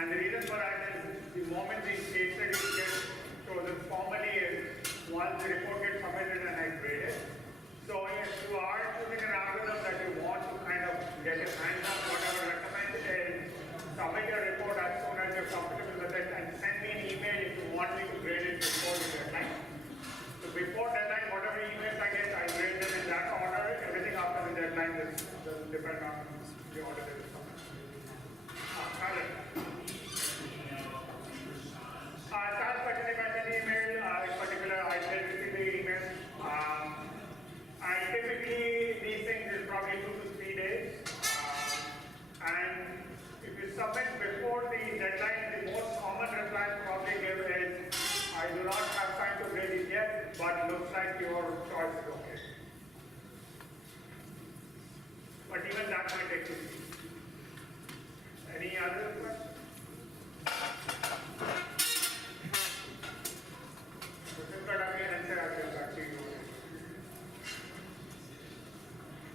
And the reason for that is the moment these case studies get chosen formally is once the report gets submitted and I grade it. So if you are choosing an algorithm that you want to kind of get your hands on, what I would recommend is submit your report as soon as you're comfortable with it and send me an email if you want me to grade it before the deadline. So before deadline, whatever emails I get, I grade them in that order. Everything after the deadline doesn't depend on the order that is coming. Charles Patel got an email. In particular, I did receive the email. I typically, these things is probably 2 to 3 days. And if you submit before the deadline, the most common reply probably give is, I do not have time to grade it yet, but looks like your choice is okay. But even that might take 2 weeks. Any other questions?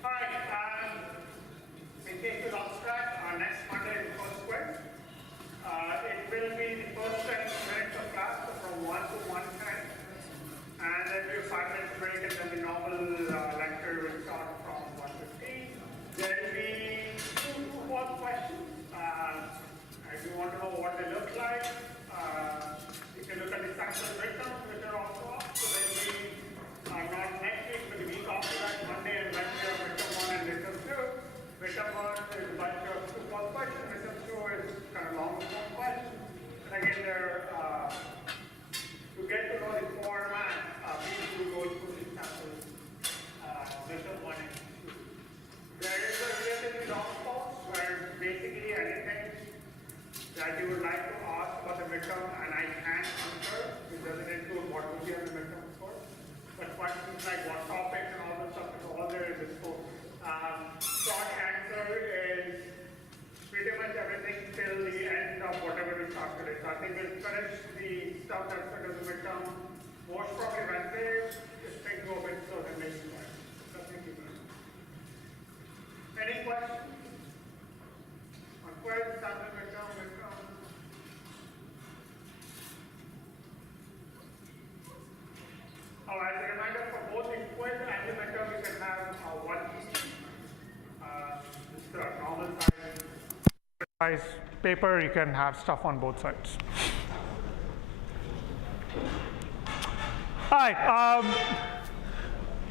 All right, in case you lost track, our next Monday is the first quiz. It will be the first 10 minutes of class, so from 1 to 1:10. And then we have 5 minutes break, and then the normal lecture will start from 1:15. There will be 2 more questions. If you want to know what they look like, you can look at the sample breakdowns, which are also up. So they will be not next week, but the week after that, Monday and Wednesday are midterm 1 and midterm 2. Midterm 1 is a bunch of 2 questions, midterm 2 is kind of long form questions. And again, they're, to get to know the format, please do go through the samples, midterm 1 and 2. There is a relatively long course where basically anything that you would like to ask about the midterm and I can answer, which doesn't include what will be on the midterm course, but questions like what topics and all that stuff is all there in this course. Short answer is pretty much everything till the end of whatever we start today. So I think we'll finish the stuff that's under the midterm most probably Wednesday, if things go a bit slow, then maybe Friday. So thank you very much. Any questions? On quiz, sample, midterm, midterm? Oh, as a reminder, for both the quiz and the midterm, you can have one just a normal size paper. You can have stuff on both sides. All right.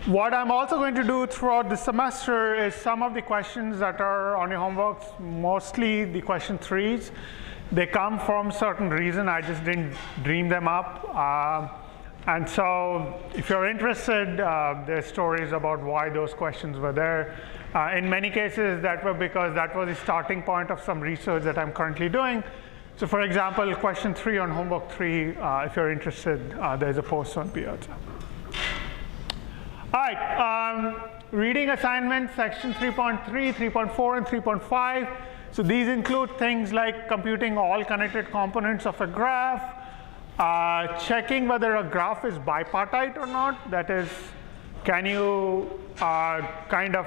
What I'm also going to do throughout the semester is some of the questions that are on your homeworks, mostly the question 3s. They come from certain reason. I just didn't dream them up. And so if you're interested, there's stories about why those questions were there. In many cases, that were because that was the starting point of some research that I'm currently doing. So for example, question 3 on homework 3, if you're interested, there's a post on PRT. All right, reading assignments, section 3.3, 3.4, and 3.5. So these include things like computing all connected components of a graph, checking whether a graph is bipartite or not. That is, can you kind of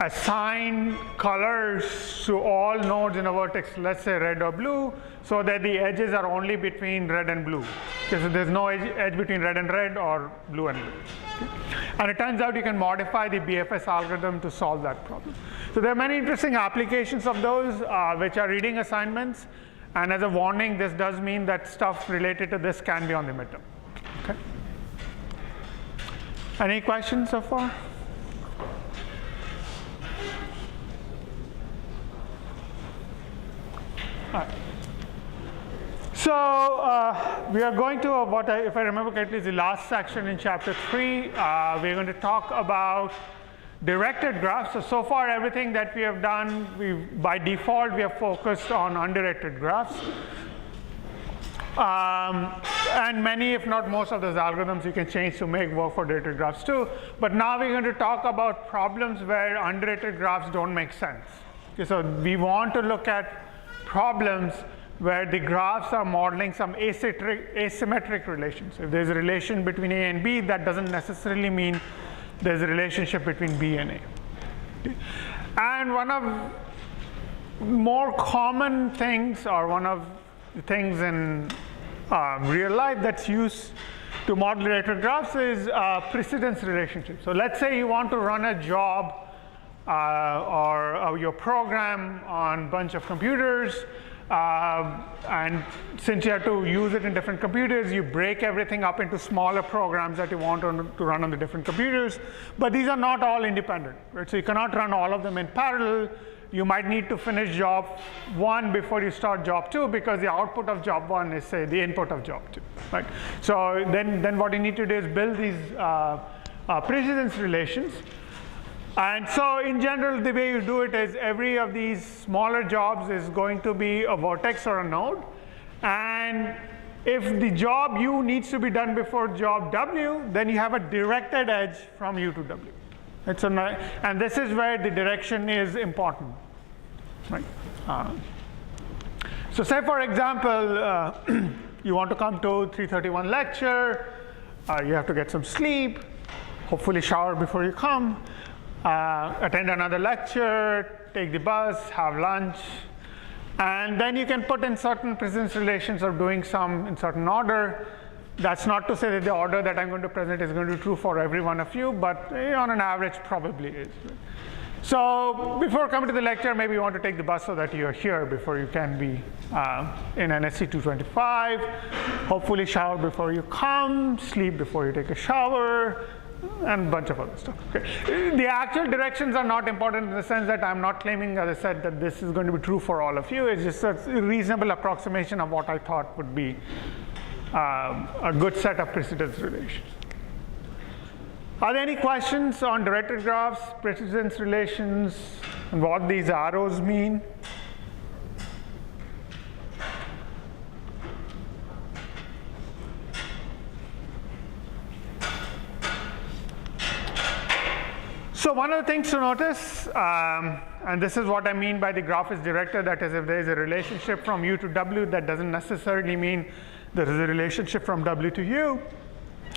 assign colors to all nodes in a vertex, let's say red or blue, so that the edges are only between red and blue. Okay, so there's no edge between red and red or blue and blue. Okay. And it turns out you can modify the BFS algorithm to solve that problem. So there are many interesting applications of those, which are reading assignments. And as a warning, this does mean that stuff related to this can be on the midterm. Okay. Any questions so far? All right. So we are going to what, if I remember correctly, is the last section in chapter 3. We're going to talk about directed graphs. So far, everything that we have done, by default, we have focused on undirected graphs. And many, if not most of those algorithms you can change to make work for directed graphs too. But now we're going to talk about problems where undirected graphs don't make sense. Okay, so we want to look at problems where the graphs are modeling some asymmetric relations. If there's a relation between A and B, that doesn't necessarily mean there's a relationship between B and A. Okay. And one of more common things, or one of the things in real life that's used to model directed graphs is precedence relationship. So let's say you want to run a job or your program on a bunch of computers, and since you have to use it in different computers, you break everything up into smaller programs that you want to run on the different computers. But these are not all independent, right? So you cannot run all of them in parallel. You might need to finish job 1 before you start job 2, because the output of job 1 is, say, the input of job 2, right? So then what you need to do is build these precedence relations. And so in general, the way you do it is every of these smaller jobs is going to be a vertex or a node. And if the job U needs to be done before job W, then you have a directed edge from U to W. And this is where the direction is important, right? So say, for example, you want to come to 3:31 lecture. You have to get some sleep, hopefully shower before you come. Attend another lecture, take the bus, have lunch, and then you can put in certain precedence relations of doing some in certain order. That's not to say that the order that I'm going to present is going to be true for every one of you, but on an average probably is. So before coming to the lecture, maybe you want to take the bus so that you're here before you can be in NSC 225. Hopefully shower before you come, sleep before you take a shower, and a bunch of other stuff. Okay. The actual directions are not important in the sense that I'm not claiming, as I said, that this is going to be true for all of you. It's just a reasonable approximation of what I thought would be a good set of precedence relations. Are there any questions on directed graphs, precedence relations, and what these arrows mean? So one of the things to notice, and this is what I mean by the graph is directed, that is, if there is a relationship from U to W, that doesn't necessarily mean there is a relationship from W to U.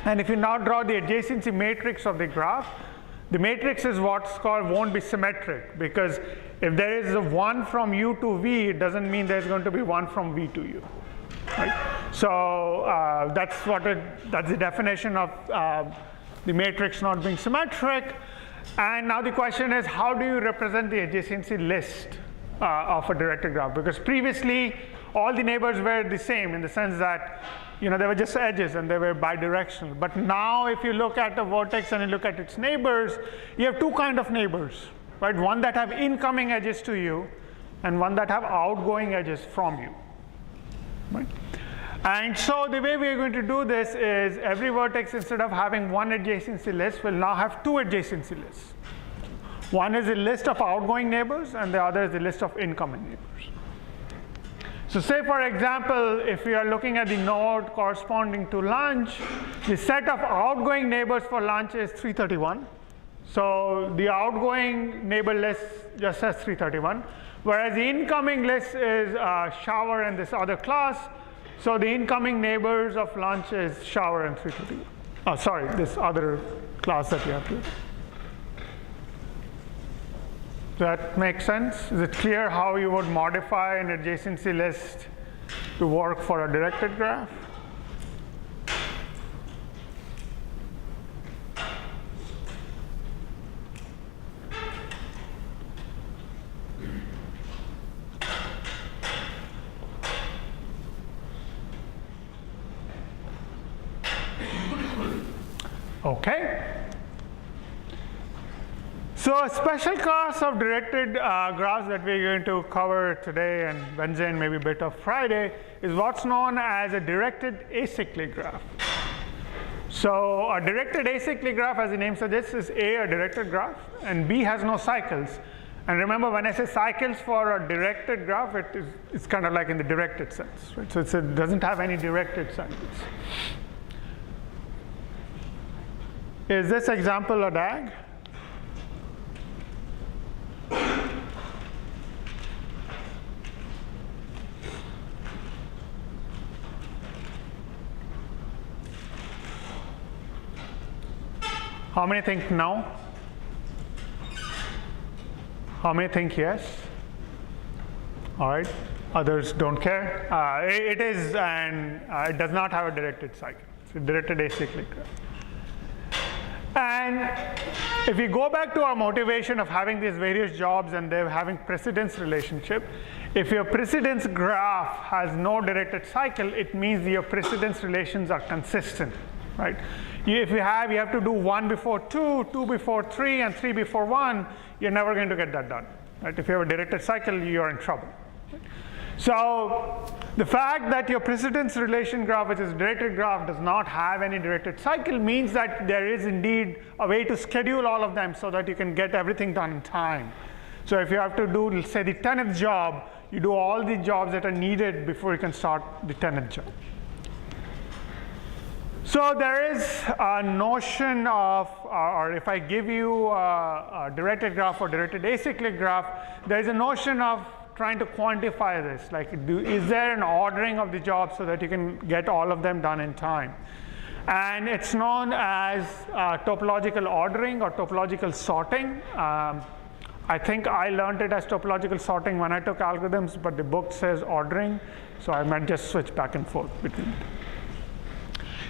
And if you now draw the adjacency matrix of the graph, the matrix is what's called won't be symmetric, because if there is a 1 from U to V, it doesn't mean there's going to be 1 from V to U. Right? So that's the definition of the matrix not being symmetric. And now the question is, how do you represent the adjacency list of a directed graph? Because previously, all the neighbors were the same in the sense that they were just edges and they were bidirectional. But now if you look at a vertex and you look at its neighbors, you have 2 kinds of neighbors, right? One that have incoming edges to you and one that have outgoing edges from you, right? And so the way we are going to do this is every vertex, instead of having 1 adjacency list, will now have 2 adjacency lists. One is a list of outgoing neighbors and the other is a list of incoming neighbors. So say, for example, if we are looking at the node corresponding to lunch, the set of outgoing neighbors for lunch is 331. So the outgoing neighbor list just says 331, whereas the incoming list is shower and this other class. So the incoming neighbors of lunch is shower and 331. Oh, sorry, this other class that you have to. Does that make sense? Is it clear how you would modify an adjacency list to work for a directed graph? Okay. So a special class of directed graphs that we're going to cover today and Wednesday and maybe a bit of Friday is what's known as a directed acyclic graph. So a directed acyclic graph, as the name suggests, is a directed graph, and B has no cycles. And remember, when I say cycles for a directed graph, it's kind of like in the directed sense, right? So it doesn't have any directed cycles. Is this example a DAG? How many think no? How many think yes? All right, others don't care. It is, and it does not have a directed cycle. It's a directed acyclic graph. And if we go back to our motivation of having these various jobs and they're having precedence relationship, if your precedence graph has no directed cycle, it means your precedence relations are consistent, right? If you have to do 1 before 2, 2 before 3, and 3 before 1, you're never going to get that done, right? If you have a directed cycle, you're in trouble. So the fact that your precedence relation graph, which is directed graph, does not have any directed cycle means that there is indeed a way to schedule all of them so that you can get everything done in time. So if you have to do, say, the 10th job, you do all the jobs that are needed before you can start the 10th job. So there is a notion of, or if I give you a directed graph or directed acyclic graph, there is a notion of trying to quantify this, like is there an ordering of the jobs so that you can get all of them done in time? And it's known as topological ordering or topological sorting. I think I learned it as topological sorting when I took algorithms, but the book says ordering, so I might just switch back and forth between it.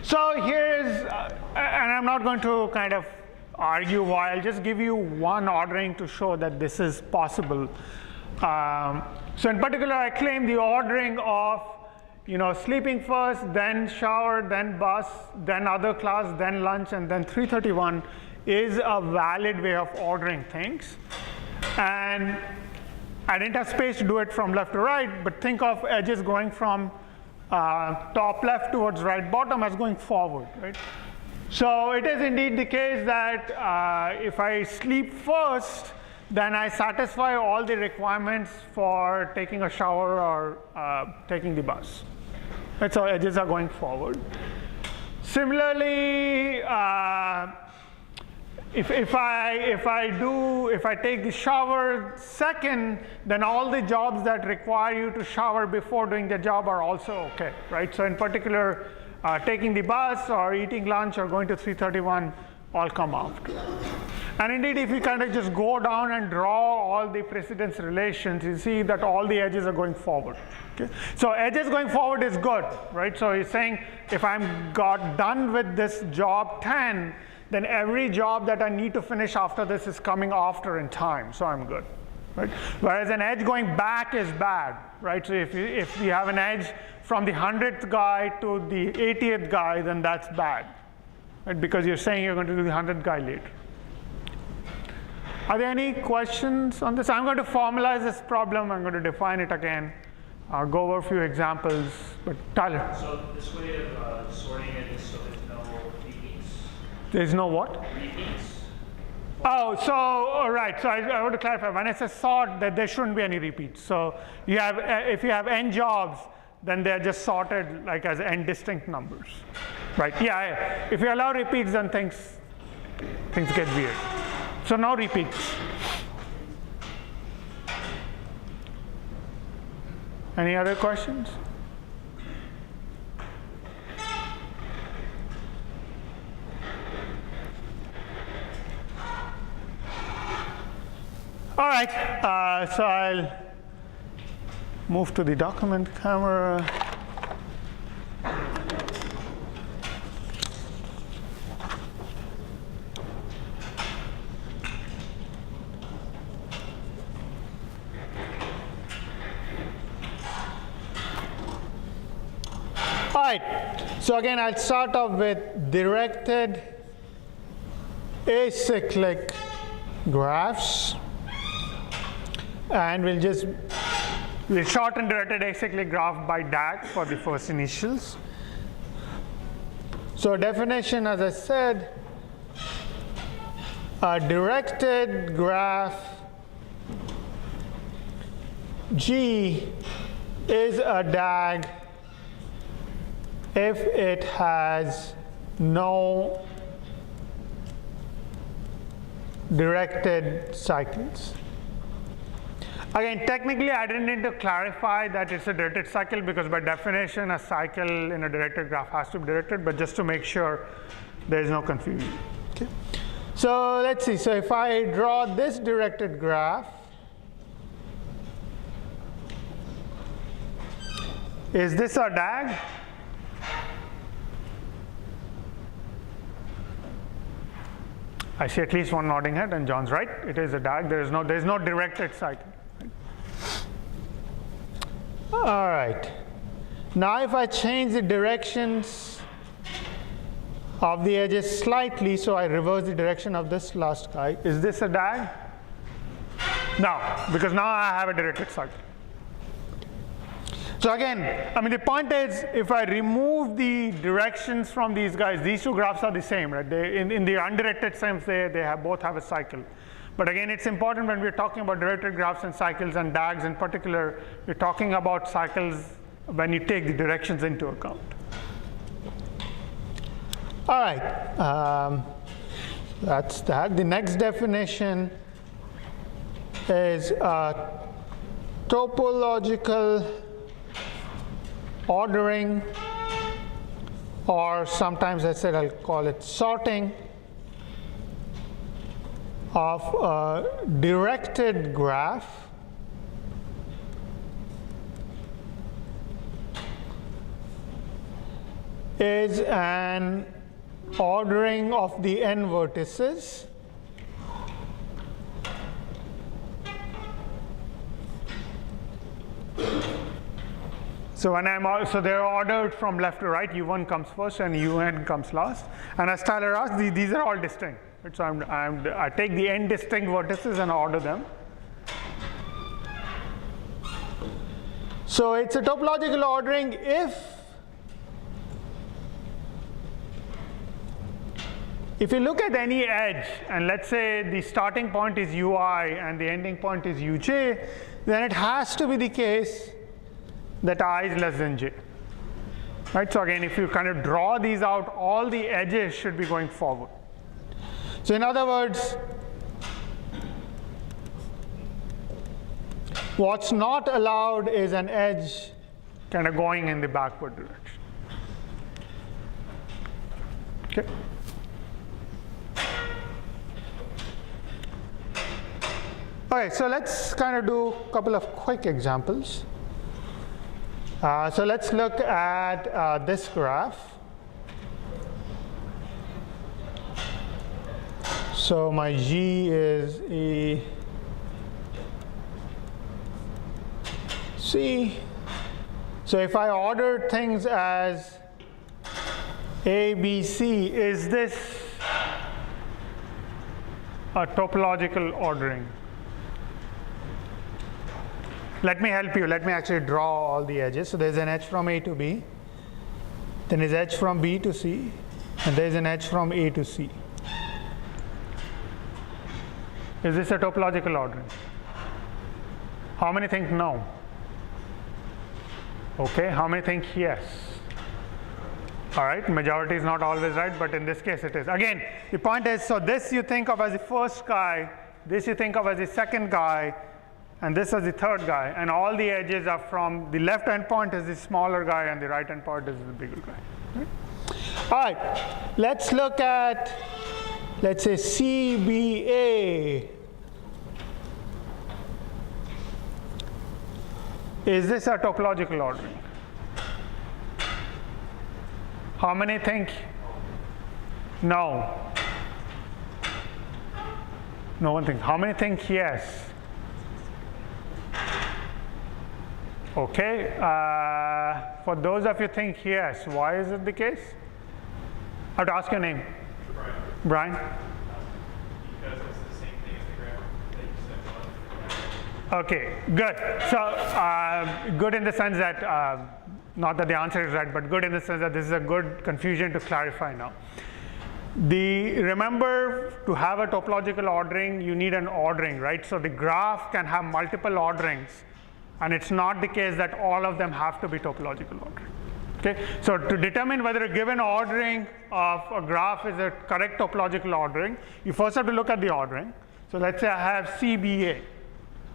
So here's, and I'm not going to kind of argue why, I'll just give you one ordering to show that this is possible. So in particular, I claim the ordering of, sleeping first, then shower, then bus, then other class, then lunch, and then 3:31 is a valid way of ordering things. And I didn't have space to do it from left to right, but think of edges going from top left towards right bottom as going forward, right? So it is indeed the case that if I sleep first, then I satisfy all the requirements for taking a shower or taking the bus. Right, so edges are going forward. Similarly, if I take the shower second, then all the jobs that require you to shower before doing the job are also okay, right? So in particular, taking the bus or eating lunch or going to 3:31 all come after. And indeed, if you kind of just go down and draw all the precedence relations, you see that all the edges are going forward. Okay? So edges going forward is good, right? So he's saying if I'm got done with this job 10, then every job that I need to finish after this is coming after in time, so I'm good. Right? Whereas an edge going back is bad, right? So if you have an edge from the 100th guy to the 80th guy, then that's bad, right? Because you're saying you're going to do the 100th guy later. Are there any questions on this? I'm going to formalize this problem. I'm going to define it again. I'll go over a few examples, but Tyler. So this way of sorting it is so there's no repeats? There's no what? Repeats. Oh, so, all right. So I want to clarify. When I say sort, that there shouldn't be any repeats. So you have, if you have n jobs, then they're just sorted like as n distinct numbers, right? Yeah. If you allow repeats, then things get weird. So no repeats. Any other questions? All right, so I'll move to the document camera. All right, so again, I'll start off with directed acyclic graphs. And we'll shorten directed acyclic graph by DAG for the first initials. So definition, as I said, a directed graph G is a DAG if it has no directed cycles. Again, technically, I didn't need to clarify that it's a directed cycle because by definition, a cycle in a directed graph has to be directed, but just to make sure there is no confusion. Okay. So let's see. So if I draw this directed graph, Is this a DAG? I see at least one nodding head, and John's right. It is a DAG. There is no directed cycle. All right. Now if I change the directions of the edges slightly, so I reverse the direction of this last guy, is this a DAG? No, because now I have a directed cycle. So again, I mean, the point is, if I remove the directions from these guys, these two graphs are the same, right? In the undirected sense, they both have a cycle. But again, it's important when we're talking about directed graphs and cycles and DAGs in particular, we're talking about cycles when you take the directions into account. All right, that's that. The next definition is topological ordering, or sometimes I said I'll call it sorting, of a directed graph is an ordering of the n vertices so they're ordered from left to right. U1 comes first and UN comes last. And as Tyler asked, these are all distinct. So I take the n distinct vertices and order them. So it's a topological ordering if you look at any edge, and let's say the starting point is ui and the ending point is uj, then it has to be the case that I is less than j. Right? So again, if you kind of draw these out, all the edges should be going forward. So in other words, what's not allowed is an edge kind of going in the backward direction. Okay. Okay, so let's kind of do a couple of quick examples. So let's look at this graph. So my G is a C. So if I order things as A, B, C, is this a topological ordering? Let me help you. Let me actually draw all the edges. So there's an edge from A to B. Then there's edge from B to C. And there's an edge from A to C. Is this a topological ordering? How many think no? Okay, how many think yes? All right, majority is not always right, but in this case it is. Again, the point is, so this you think of as the first guy, this you think of as the second guy, and this is the third guy, and all the edges are from the left end point is the smaller guy and the right end point is the bigger guy. Right? All right, let's look at, let's say CBA. Is this a topological ordering? How many think no? No one thinks. How many think yes? Okay, for those of you think yes, why is it the case? I have to ask your name. Brian? Because it's the same thing as the graph that you said. Okay, good. So good in the sense that, not that the answer is right, but good in the sense that this is a good confusion to clarify now. Remember, to have a topological ordering, you need an ordering, right? So the graph can have multiple orderings, and it's not the case that all of them have to be topological ordering. Okay? So to determine whether a given ordering of a graph is a correct topological ordering, you first have to look at the ordering. So let's say I have CBA.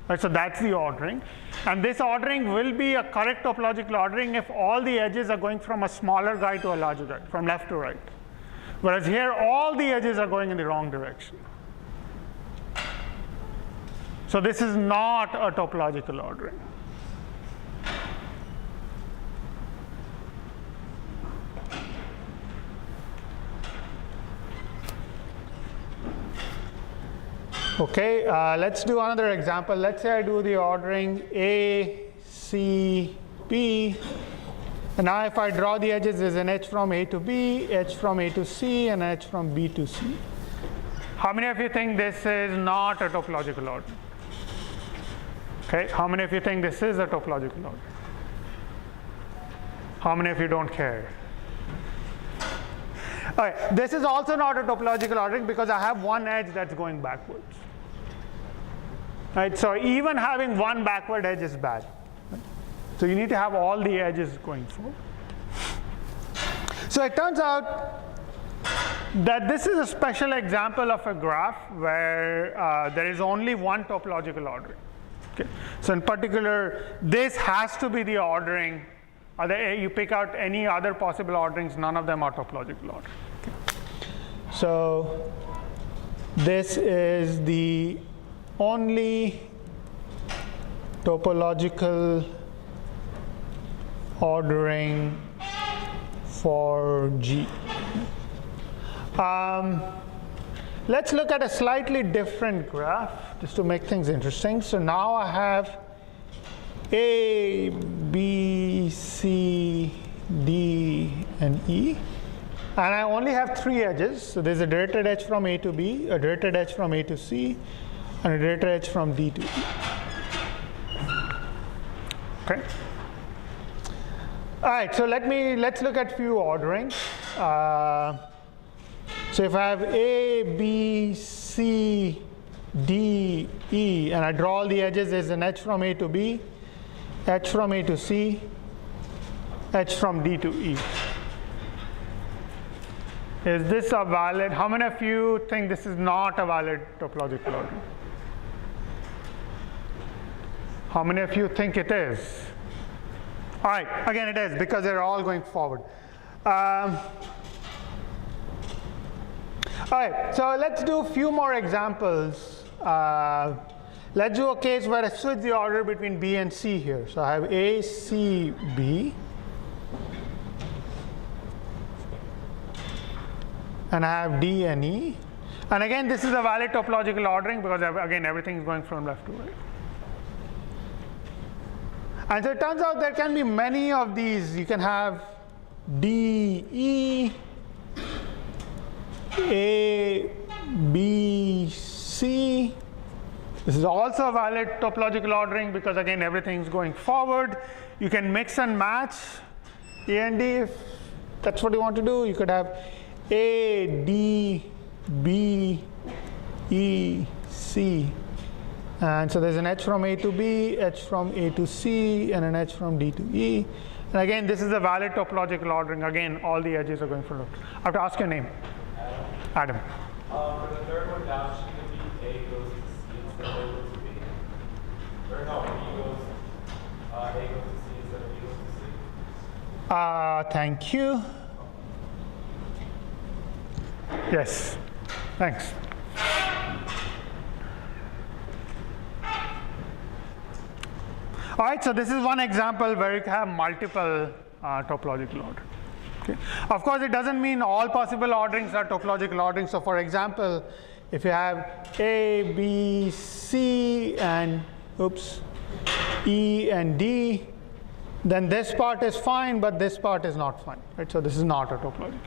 Right, so that's the ordering. And this ordering will be a correct topological ordering if all the edges are going from a smaller guy to a larger guy, from left to right. Whereas here, all the edges are going in the wrong direction. So this is not a topological ordering. Okay, let's do another example. Let's say I do the ordering A, C, B. And now if I draw the edges, there's an edge from A to B, edge from A to C, and an edge from B to C. How many of you think this is not a topological order? Okay, how many of you think this is a topological order? How many of you don't care? All right, this is also not a topological ordering because I have one edge that's going backwards. Right, so even having one backward edge is bad. Right? So you need to have all the edges going forward. So it turns out that this is a special example of a graph where there is only one topological ordering. Okay. So in particular, this has to be the ordering. You pick out any other possible orderings, none of them are topological ordering. Okay. So this is the only topological ordering for G. Let's look at a slightly different graph just to make things interesting. So now I have A, B, C, D, and E. And I only have three edges. So there's a directed edge from A to B, a directed edge from A to C, and a directed edge from D to E. Okay. All right, so let's look at few orderings. So if I have A, B, C, D, E, and I draw all the edges, there's an edge from A to B, edge from A to C, edge from D to E. Is this a valid? How many of you think this is not a valid topological ordering? How many of you think it is? All right, again it is because they're all going forward. All right, so let's do a few more examples. Let's do a case where I switch the order between B and C here. So I have A, C, B. And I have D and E. And again, this is a valid topological ordering because again, everything is going from left to right. And so it turns out there can be many of these. You can have D, E, A, B, C. This is also a valid topological ordering because again, everything is going forward. You can mix and match A and D if that's what you want to do. You could have A, D, B, E, C. And so there's an edge from A to B, edge from A to C, and an edge from D to E. And again, this is a valid topological ordering. Again, all the edges are going for left. I have to ask your name. Adam. For the third one down, should it be A goes to C instead of A goes to B? Or no, A goes to C instead of B goes to C? Thank you. Yes, thanks. All right, so this is one example where you have multiple topological orders. Okay. Of course, it doesn't mean all possible orderings are topological orderings. So for example, if you have A, B, C, and E and D, then this part is fine, but this part is not fine. Right? So this is not a topological.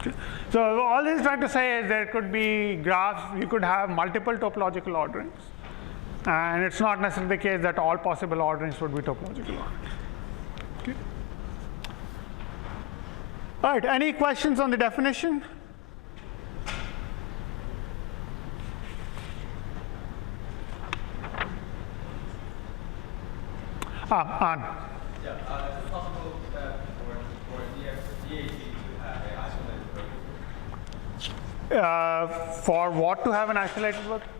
Okay. So all this is trying to say is there could be graphs, you could have multiple topological orderings. And it's not necessarily the case that all possible orderings would be topological orderings. Okay. All right, any questions on the definition? An. Yeah, is it possible that for DAG to have an isolated vertex? For what to have an isolated vertex?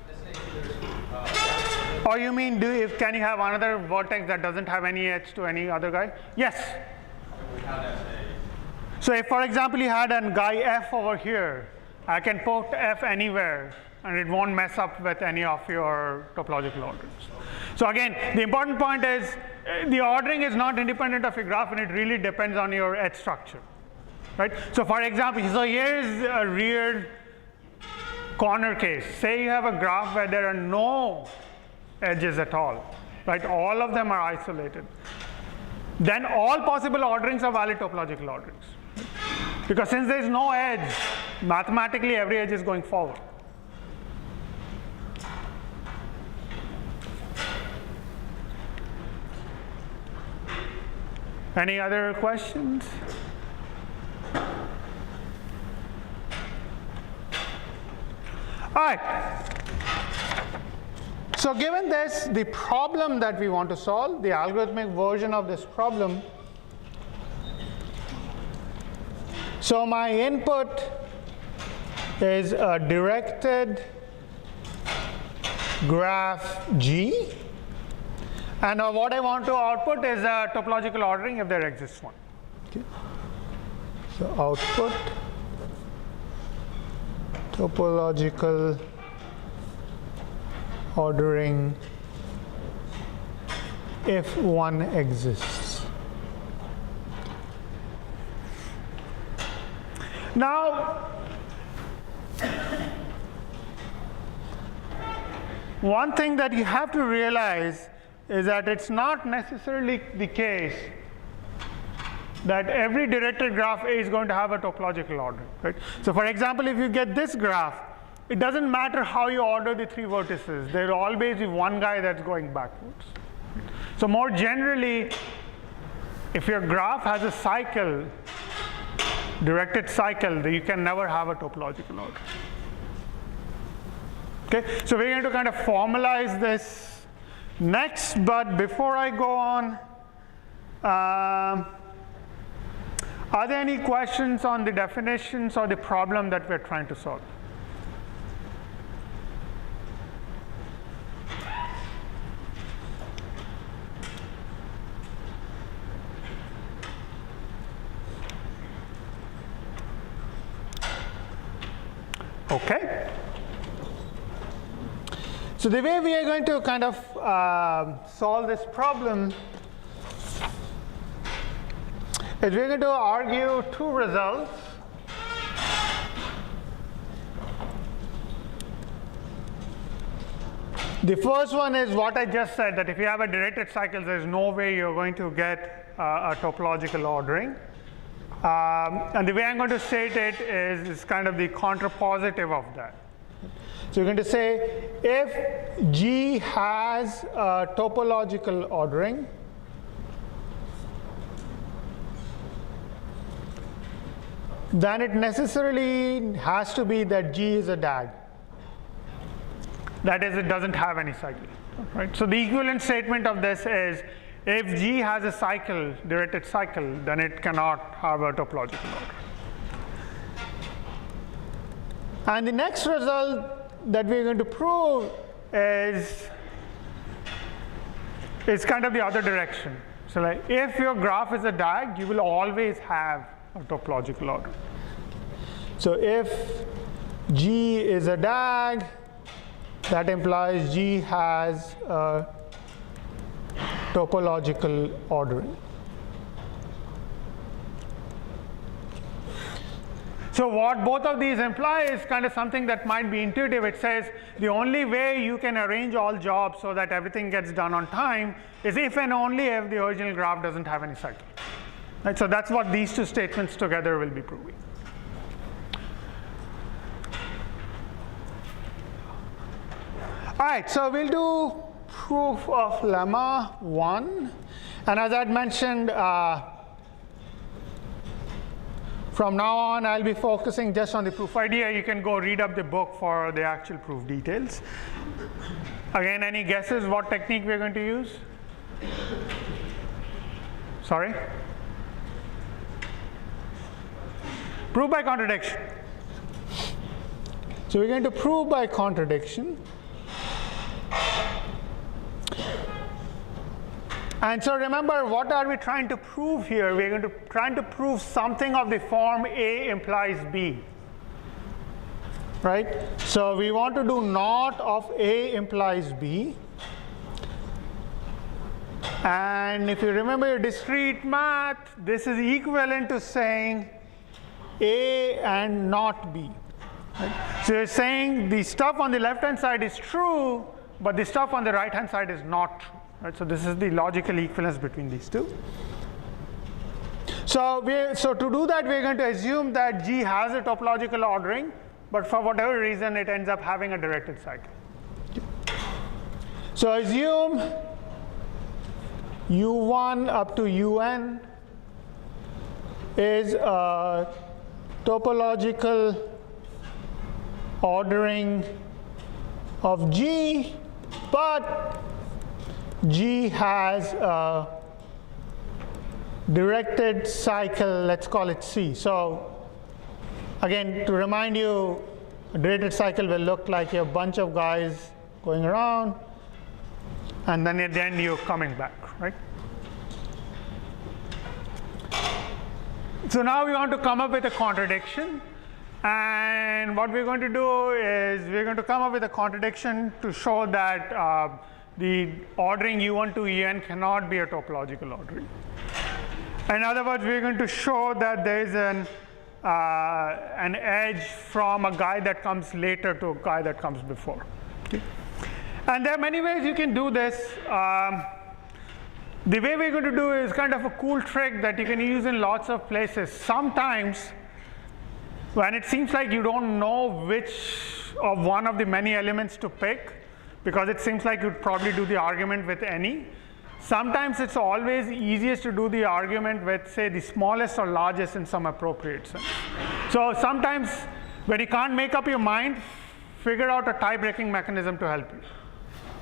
Or you mean, can you have another vertex that doesn't have any edge to any other guy? Yes. So if, for example, you had a guy F over here, I can put F anywhere, and it won't mess up with any of your topological orderings. So again, the important point is the ordering is not independent of your graph, and it really depends on your edge structure, right? So for example, so here is a rear corner case. Say you have a graph where there are no edges at all, right? All of them are isolated. Then all possible orderings are valid topological orderings. Because since there is no edge, mathematically every edge is going forward. Any other questions? All right. So given this, the problem that we want to solve, the algorithmic version of this problem. So my input is a directed graph G. And what I want to output is a topological ordering if there exists one. Okay. So output topological ordering if one exists. Now, one thing that you have to realize is that it's not necessarily the case that every directed graph A is going to have a topological order, right? So for example, if you get this graph, it doesn't matter how you order the three vertices. There will always be one guy that's going backwards. So more generally, if your graph has a cycle, directed cycle, then you can never have a topological order. Okay, so we're going to kind of formalize this next, but before I go on, are there any questions on the definitions or the problem that we're trying to solve? Okay. So the way we are going to kind of solve this problem is we're going to argue two results. The first one is what I just said, that if you have a directed cycle, there's no way you're going to get a topological ordering. And the way I'm going to state it is kind of the contrapositive of that. So you're going to say if G has a topological ordering, then it necessarily has to be that G is a DAG. That is, it doesn't have any cycle, right? So the equivalent statement of this is if G has a cycle, directed cycle, then it cannot have a topological order. And the next result that we're going to prove is kind of the other direction. So like if your graph is a DAG, you will always have a topological order. So if G is a DAG, that implies G has a topological ordering. So what both of these imply is kind of something that might be intuitive. It says the only way you can arrange all jobs so that everything gets done on time is if and only if the original graph doesn't have any cycle. Right? So that's what these two statements together will be proving. All right, so we'll do proof of lemma 1. And as I had mentioned, from now on, I'll be focusing just on the proof idea. You can go read up the book for the actual proof details. Again, any guesses what technique we're going to use? Sorry? Prove by contradiction. So we're going to prove by contradiction. And so remember, what are we trying to prove here? We're going to trying to prove something of the form A implies B. Right? So we want to do not of A implies B. And if you remember your discrete math, this is equivalent to saying A and not B. Right? So you're saying the stuff on the left-hand side is true, but the stuff on the right-hand side is not true. Right? So this is the logical equivalence between these two. So to do that, we're going to assume that G has a topological ordering, but for whatever reason, it ends up having a directed cycle. So assume U1 up to UN is a topological ordering of G, but G has a directed cycle, let's call it C. So again, to remind you, a directed cycle will look like a bunch of guys going around, and then at the end you're coming back, right? So now we want to come up with a contradiction, and what we're going to do is we're going to come up with a contradiction to show that the ordering U1 to En cannot be a topological ordering. In other words, we're going to show that there is an edge from a guy that comes later to a guy that comes before. Okay? And there are many ways you can do this. The way we're going to do is kind of a cool trick that you can use in lots of places. Sometimes when it seems like you don't know which of one of the many elements to pick, because it seems like you'd probably do the argument with any, sometimes it's always easiest to do the argument with, say, the smallest or largest in some appropriate sense. So sometimes when you can't make up your mind, figure out a tie-breaking mechanism to help you.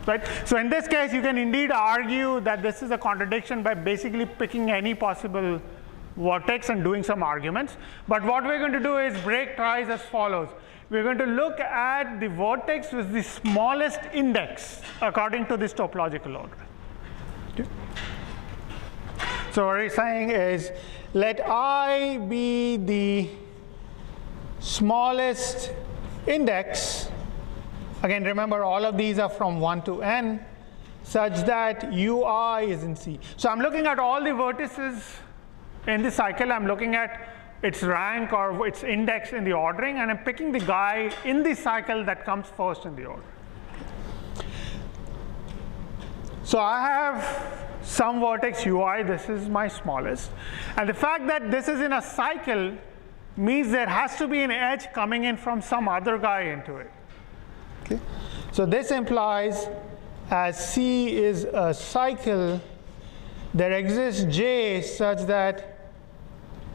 Right? So in this case, you can indeed argue that this is a contradiction by basically picking any possible vertex and doing some arguments. But what we're going to do is break ties as follows. We're going to look at the vertex with the smallest index according to this topological order. Okay. So what we're saying is, let I be the smallest index. Again, remember, all of these are from 1 to n, such that ui is in C. So I'm looking at all the vertices in the cycle. I'm looking at its rank or its index in the ordering, and I'm picking the guy in the cycle that comes first in the order. So I have some vertex ui, this is my smallest. And the fact that this is in a cycle means there has to be an edge coming in from some other guy into it. Okay. So this implies, as C is a cycle, there exists J such that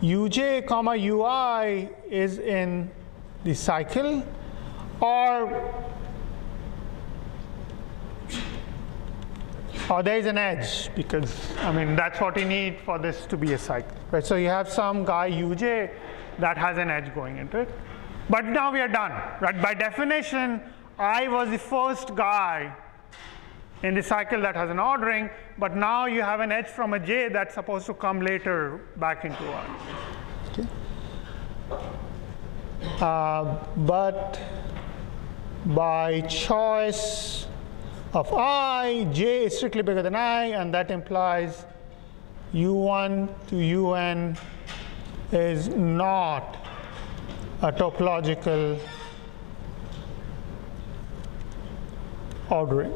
Uj comma Ui is in the cycle, or there is an edge, because I mean that's what you need for this to be a cycle, right? So you have some guy Uj that has an edge going into it. But now we are done, right? By definition, I was the first guy in the cycle that has an ordering, but now you have an edge from a J that's supposed to come later back into I. Okay. But by choice of I, J is strictly bigger than I, and that implies U1 to UN is not a topological ordering.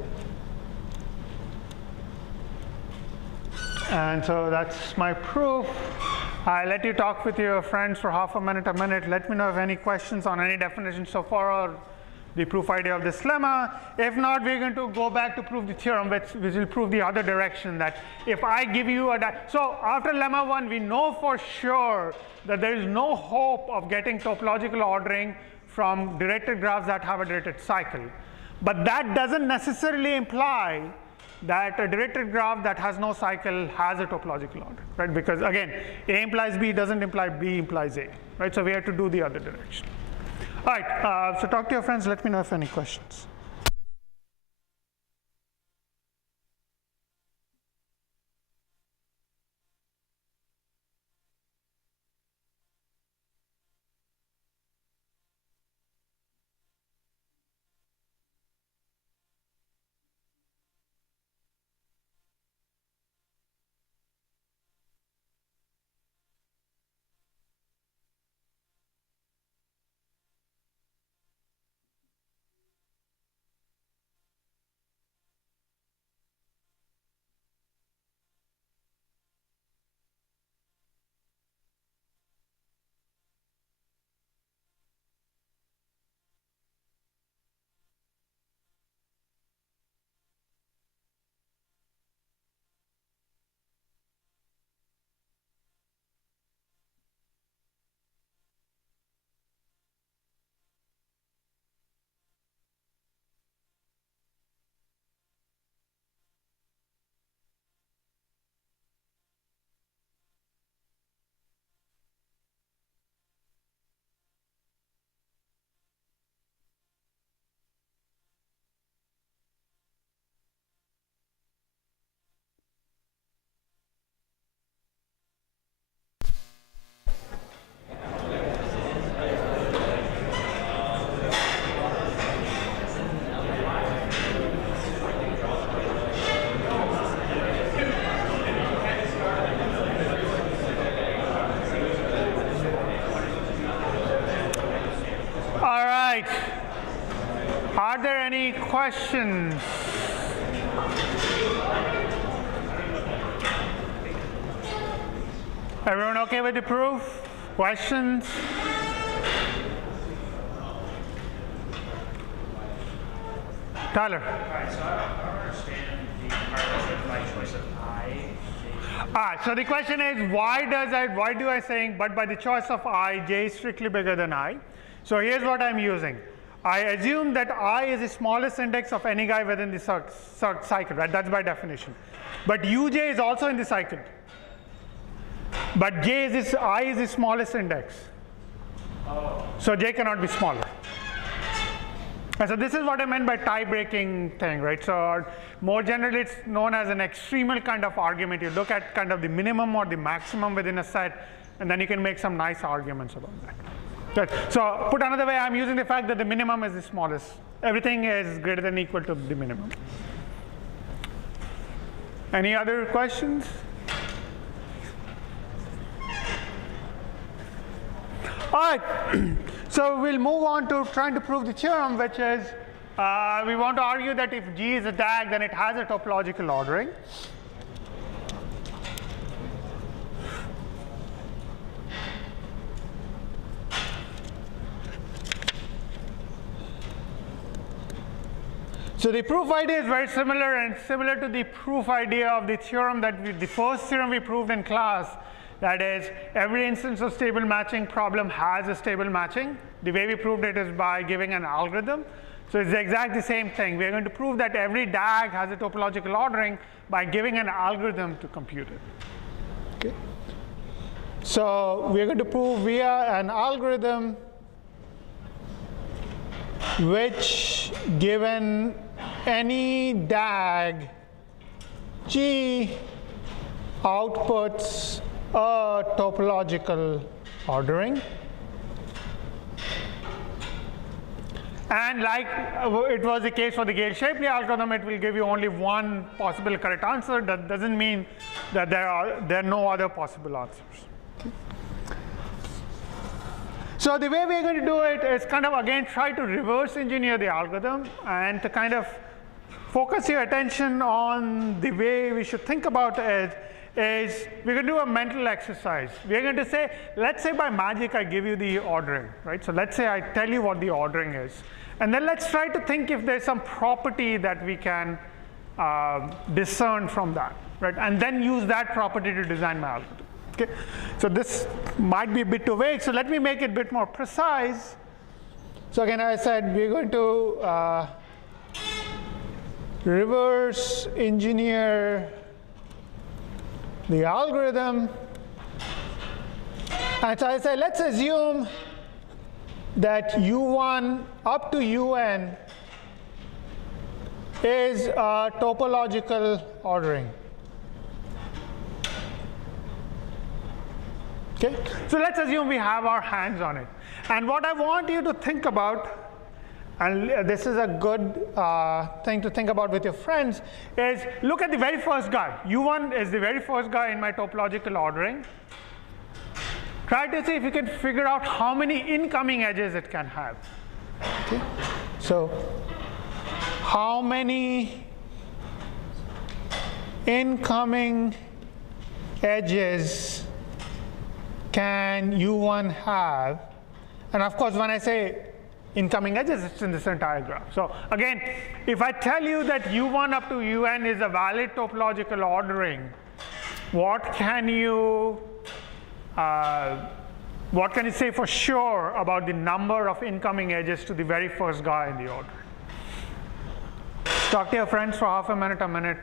And so that's my proof. I let you talk with your friends for half a minute. Let me know if any questions on any definition so far, or the proof idea of this lemma. If not, we're going to go back to prove the theorem, which will prove the other direction, that if I give you so after lemma 1, we know for sure that there is no hope of getting topological ordering from directed graphs that have a directed cycle. But that doesn't necessarily imply that a directed graph that has no cycle has a topological order, right? Because again, A implies B doesn't imply B implies A, right? So we have to do the other direction. All right, so talk to your friends. Let me know if any questions. Are there any questions? Everyone okay with the proof? Questions? Tyler. Alright, so I don't understand the part by choice of I. So the question is, why do I saying, but by the choice of I, j is strictly bigger than I? So here's what I'm using. I assume that I is the smallest index of any guy within the cycle, right? That's by definition. But uj is also in the cycle. But I is the smallest index. So j cannot be smaller. And so this is what I meant by tie-breaking thing, right? So more generally, it's known as an extremal kind of argument. You look at kind of the minimum or the maximum within a set, and then you can make some nice arguments about that. Good. So put another way, I'm using the fact that the minimum is the smallest. Everything is greater than or equal to the minimum. Any other questions? All right, so we'll move on to trying to prove the theorem, which is we want to argue that if G is a DAG, then it has a topological ordering. So the proof idea is very similar and similar to the proof idea of the theorem that the first theorem we proved in class. That is, every instance of stable matching problem has a stable matching. The way we proved it is by giving an algorithm. So it's exactly the same thing. We're going to prove that every DAG has a topological ordering by giving an algorithm to compute it. Okay. So we're going to prove via an algorithm which, given any DAG G, outputs a topological ordering. And like it was the case for the Gale-Shapley algorithm, it will give you only one possible correct answer. That doesn't mean that there are no other possible answers. So the way we're going to do it is kind of, again, try to reverse engineer the algorithm and to kind of focus your attention on the way we should think about it. Is we're going to do a mental exercise. We're going to say, let's say by magic I give you the ordering, right? So let's say I tell you what the ordering is. And then let's try to think if there's some property that we can discern from that, right? And then use that property to design my algorithm. Okay? So this might be a bit too vague, so let me make it a bit more precise. So again, I said we're going to reverse engineer the algorithm. And so I say, let's assume that U1 up to UN is a topological ordering. Okay? So let's assume we have our hands on it. And what I want you to think about, and this is a good thing to think about with your friends, is look at the very first guy. U1 is the very first guy in my topological ordering. Try to see if you can figure out how many incoming edges it can have. Okay? So how many incoming edges can U1 have? And of course, when I say incoming edges, it's in this entire graph. So again, if I tell you that U1 up to UN is a valid topological ordering, what can you say for sure about the number of incoming edges to the very first guy in the order? Talk to your friends for half a minute.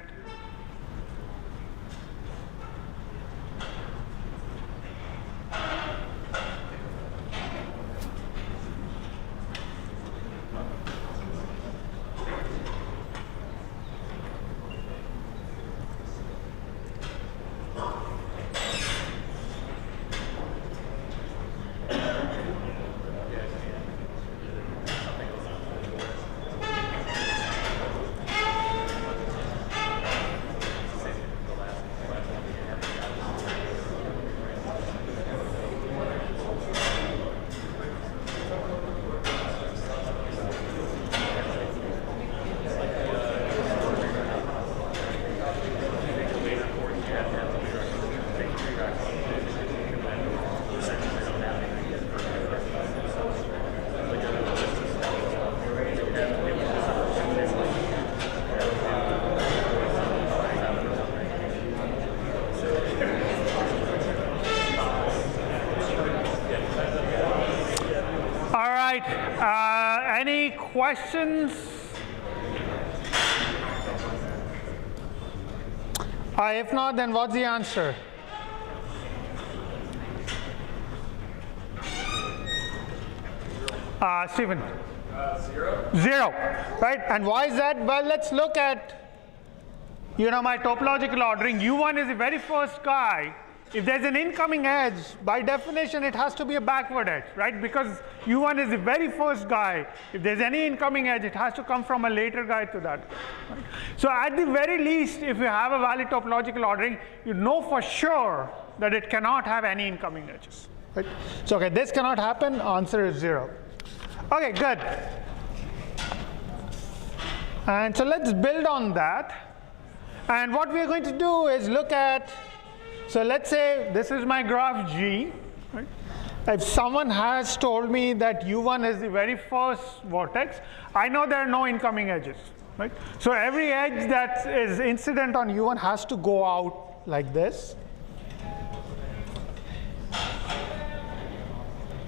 Any questions? If not, then what's the answer? Stephen? 0. 0, right? And why is that? Well, let's look at, my topological ordering. U1 is the very first guy. If there's an incoming edge, by definition, it has to be a backward edge, right? Because U1 is the very first guy. If there's any incoming edge, it has to come from a later guy to that. Right? So at the very least, if you have a valid topological ordering, you know for sure that it cannot have any incoming edges. Right? So okay, this cannot happen. Answer is 0. Okay, good. And so let's build on that. And what we're going to do is look at, so let's say this is my graph G. Right? If someone has told me that U1 is the very first vertex, I know there are no incoming edges. Right? So every edge that is incident on U1 has to go out like this.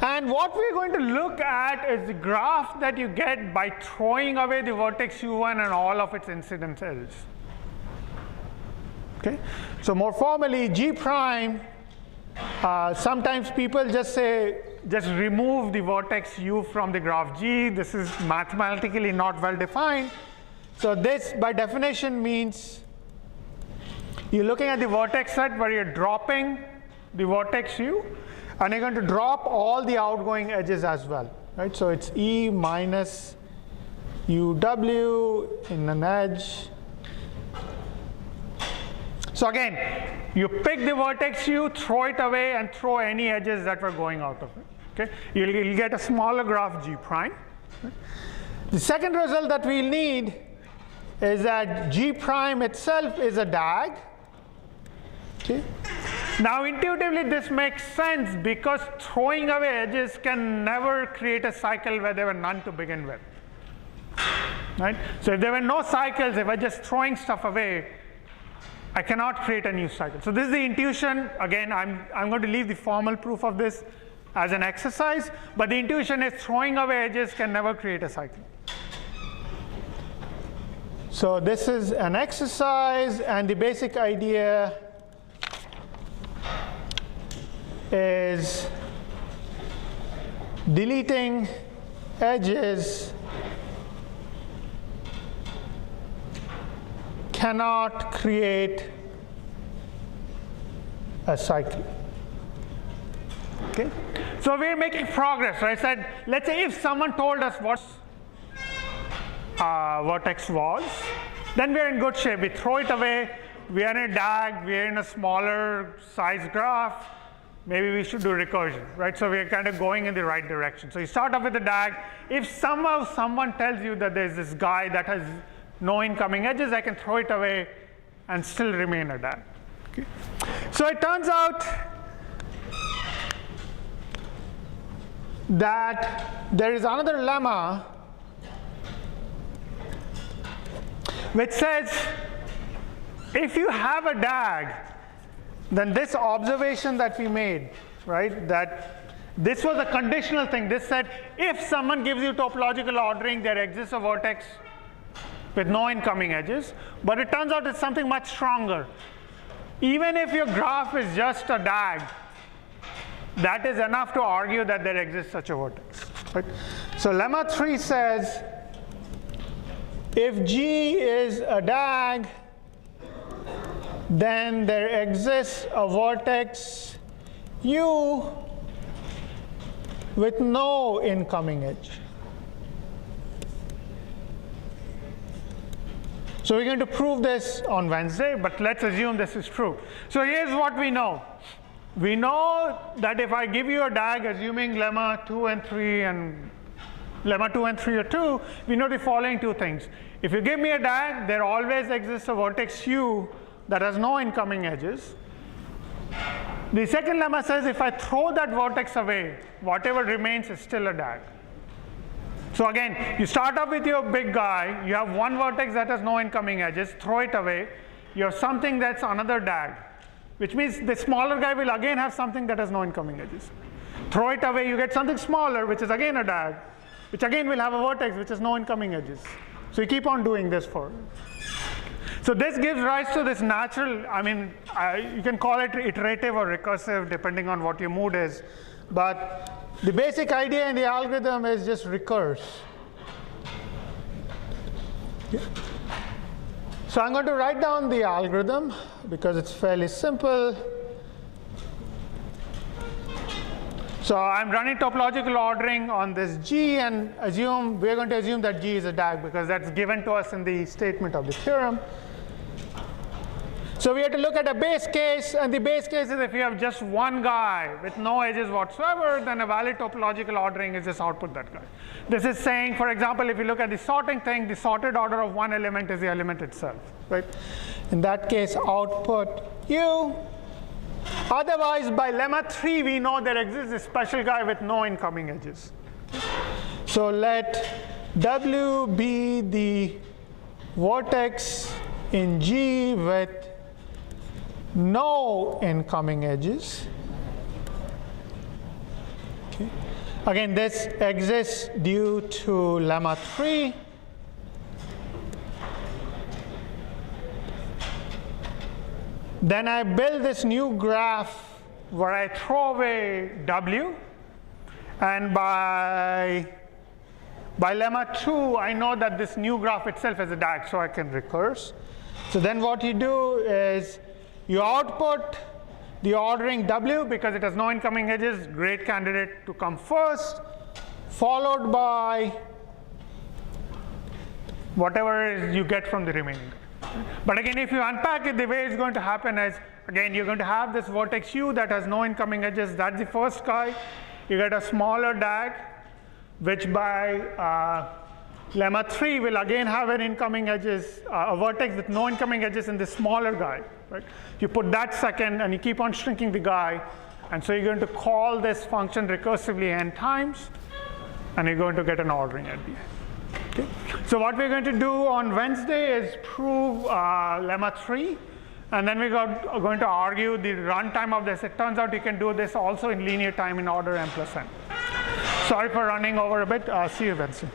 And what we're going to look at is the graph that you get by throwing away the vertex U1 and all of its incident edges. Okay? So more formally, G prime, sometimes people just say, just remove the vertex U from the graph G. This is mathematically not well defined. So this, by definition, means you're looking at the vertex set where you're dropping the vertex U, and you're going to drop all the outgoing edges as well. Right? So it's E minus UW in an edge. So again, you pick the vertex U, throw it away, and throw any edges that were going out of it. Okay? You'll get a smaller graph G prime. Right? The second result that we'll need is that G prime itself is a DAG. Okay? Now intuitively this makes sense because throwing away edges can never create a cycle where there were none to begin with. Right? So if there were no cycles, if I'm just throwing stuff away, I cannot create a new cycle. So this is the intuition. Again, I'm going to leave the formal proof of this as an exercise, but the intuition is throwing away edges can never create a cycle. So this is an exercise, and the basic idea is deleting edges cannot create a cycle. Okay? So we're making progress, right? So let's say if someone told us what vertex was, then we're in good shape. We throw it away, we are in a DAG, we are in a smaller size graph, maybe we should do recursion, right? So we're kind of going in the right direction. So you start off with a DAG. If somehow someone tells you that there's this guy that has no incoming edges, I can throw it away and still remain a DAG. Okay? So it turns out that there is another lemma which says if you have a DAG, then this observation that we made, right, that this was a conditional thing. This said if someone gives you topological ordering, there exists a vertex with no incoming edges, but it turns out it's something much stronger. Even if your graph is just a DAG, that is enough to argue that there exists such a vertex. Right? So lemma 3 says if G is a DAG, then there exists a vertex U with no incoming edge. So we're going to prove this on Wednesday, but let's assume this is true. So here's what we know. We know that if I give you a DAG, assuming lemma 2 and 3 and lemma 2 and 3 are 2, we know the following two things. If you give me a DAG, there always exists a vertex U that has no incoming edges. The second lemma says if I throw that vertex away, whatever remains is still a DAG. So again, you start off with your big guy, you have one vertex that has no incoming edges, throw it away, you have something that's another DAG, which means the smaller guy will again have something that has no incoming edges. Throw it away, you get something smaller, which is again a DAG. which again will have a vertex which has no incoming edges. So you keep on doing this for. So this gives rise to this natural, you can call it iterative or recursive depending on what your mood is, but the basic idea in the algorithm is just recurse. Yeah. So I'm going to write down the algorithm because it's fairly simple. So I'm running topological ordering on this G, and we're going to assume that G is a DAG because that's given to us in the statement of the theorem. So we have to look at a base case, and the base case is if you have just one guy with no edges whatsoever, then a valid topological ordering is just output that guy. This is saying, for example, if you look at the sorting thing, the sorted order of one element is the element itself, right? In that case, output U. Otherwise, by lemma 3, we know there exists a special guy with no incoming edges. So let W be the vertex in G with no incoming edges. Okay. Again, this exists due to lemma 3. Then I build this new graph where I throw away W, and by lemma 2, I know that this new graph itself is a DAG, so I can recurse. So then what you do is you output the ordering W because it has no incoming edges, great candidate to come first, followed by whatever you get from the remaining. But again, if you unpack it, the way it's going to happen is, again, you're going to have this vertex U that has no incoming edges. That's the first guy. You get a smaller DAG, which by lemma 3 will again have an incoming edges, a vertex with no incoming edges in the smaller guy. Right? You put that second, and you keep on shrinking the guy. And so you're going to call this function recursively n times, and you're going to get an ordering at the end. Okay. So what we're going to do on Wednesday is prove lemma 3, and then we're going to argue the runtime of this. It turns out you can do this also in linear time in order m plus n. Sorry for running over a bit. See you Wednesday.